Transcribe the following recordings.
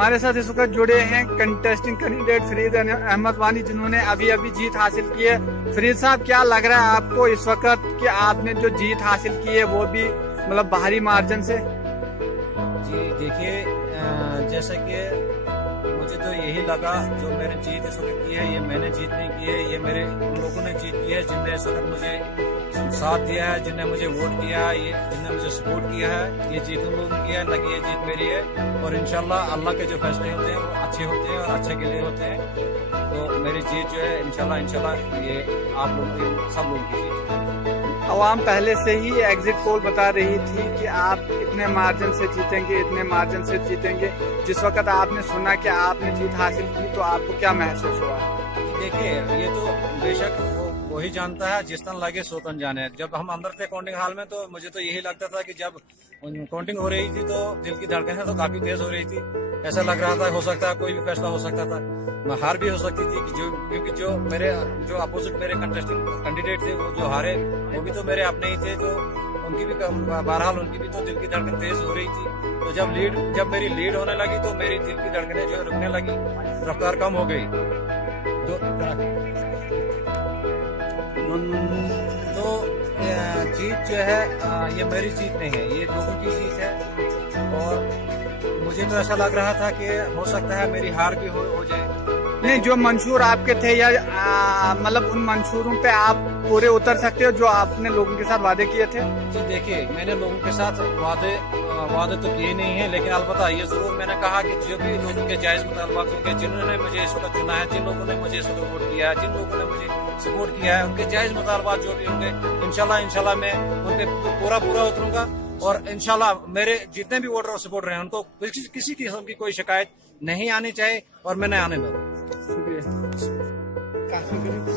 हमारे साथ इस वक्त जुड़े हैं कंटेस्टिंग कैंडिडेट फरीद अहमद वानी, जिन्होंने अभी अभी जीत हासिल की है। फरीद साहब, क्या लग रहा है आपको इस वक्त कि आपने जो जीत हासिल की है वो भी मतलब बाहरी मार्जिन से? जी देखिए, जैसे कि मुझे तो यही लगा, जो मैंने जीत इस वक्त की है ये मैंने जीत नहीं की है, ये मेरे लोगों ने जीत की है, जिनने इस वक्त मुझे साथ दिया है, जिनने मुझे वोट किया है, ये जिनने मुझे सपोर्ट किया है। ये जीत उन लोगों की है, न कि ये जीत मेरी है। और इंशाल्लाह अल्लाह के जो फैसले होते हैं वो अच्छे होते हैं और अच्छे के लिए होते हैं। तो मेरी जीत जो है इंशाल्लाह ये आप लोगों की, सब लोगों की जीत है। अवाम पहले से ही एग्जिट पोल बता रही थी कि आप इतने मार्जिन से जीतेंगे, इतने मार्जिन से जीतेंगे। जिस वक्त आपने सुना कि आपने जीत हासिल की तो आपको क्या महसूस हुआ? देखिए, ये तो बेशक वही जानता है, जिस तन लगे सो तन जाने। जब हम अंदर थे काउंटिंग हॉल में तो मुझे तो यही लगता था कि जब काउंटिंग हो रही थी तो दिल की धड़कनें तो काफी तेज हो रही थी। ऐसा लग रहा था हो सकता है कोई भी फैसला हो सकता था, हार भी हो सकती थी कि क्योंकि जो अपोजिट मेरे कंटेस्टिंग कैंडिडेट थे वो जो हारे वो भी तो मेरे अपने ही थे, तो उनकी भी बहरहाल उनकी भी तो दिल की धड़कन तेज हो रही थी। तो जब मेरी लीड होने लगी तो मेरी दिल की धड़कनें जो रुकने लगी, रफ्तार कम हो गई। तो जीत जो है ये मेरी जीत नहीं है, ये लोगों की जीत है। और मुझे तो ऐसा लग रहा था कि हो सकता है मेरी हार भी हो जाए। नहीं, जो मंशूर आपके थे या मतलब उन मंशूरों पे आप पूरे उतर सकते हो जो आपने लोगों के साथ वादे किए थे? जी देखिए, मैंने लोगों के साथ वादे तो किए नहीं है, लेकिन अलबत्ता ये जरूर मैंने कहा कि जो भी लोगों के जायज मुतालबात होंगे, जिन्होंने मुझे इस वक्त चुना है, जिन लोगों ने मुझे इस वक्त वोट किया है, जिन लोगों ने मुझे सपोर्ट किया है, उनके जायज मुतालबात जो भी होंगे इंशाल्लाह मैं उनपे पूरा उतरूंगा। और इंशाल्लाह मेरे जितने भी वोटर और सपोर्टर हैं उनको किसी किस्म की कोई शिकायत नहीं आनी चाहिए और मैं नहीं आने दूंगा।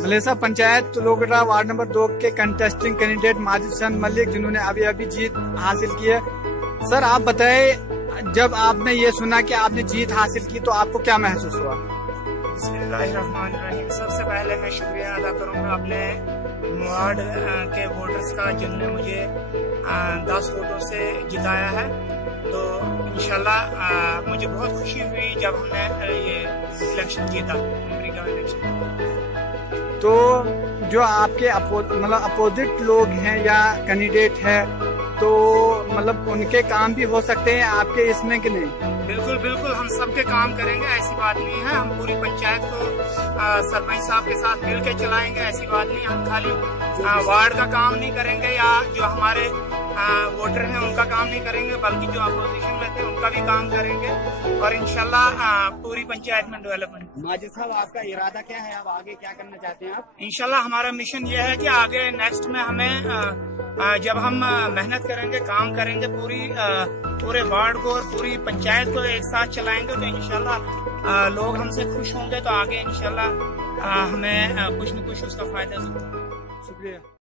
मलेसा पंचायत लोगड़ा वार्ड नंबर 2 के कंटेस्टिंग कैंडिडेट माजिद हसन मलिक, जिन्होंने अभी अभी जीत हासिल की है। सर, आप बताएं, जब आपने ये सुना कि आपने जीत हासिल की तो आपको क्या महसूस हुआ? बिस्मिल्लाहिर्रहमानिर्रहीम। सबसे पहले मैं शुक्रिया अदा करूंगा अपने वार्ड के वोटर्स का, जिन्होंने मुझे 10 वोटों से जिताया है। तो इंशाल्लाह मुझे बहुत खुशी हुई जब हमने ये इलेक्शन जीता, अमेरिका इलेक्शन। तो जो आपके अपोजिट लोग हैं या कैंडिडेट है, तो मतलब उनके काम भी हो सकते हैं आपके इसमें कि नहीं? बिल्कुल हम सबके काम करेंगे, ऐसी बात नहीं है। हम पूरी पंचायत को सरपंच साहब के साथ मिल के चलाएंगे, ऐसी बात नहीं। हम खाली वार्ड का काम नहीं करेंगे या जो हमारे वोटर हैं उनका काम नहीं करेंगे, बल्कि जो अपोजिशन में थे उनका भी काम करेंगे और इंशाल्लाह पूरी पंचायत में डेवलपमेंट। माजिद साहब, आपका इरादा क्या है? आप आगे क्या करना चाहते हैं? आप इंशाल्लाह हमारा मिशन ये है कि आगे नेक्स्ट में हमें जब हम मेहनत करेंगे, काम करेंगे, पूरे वार्ड को और पूरी पंचायत को एक साथ चलाएंगे, तो इंशाल्लाह लोग हमसे खुश होंगे। तो आगे इंशाल्लाह हमें कुछ न कुछ उसका फायदा। शुक्रिया।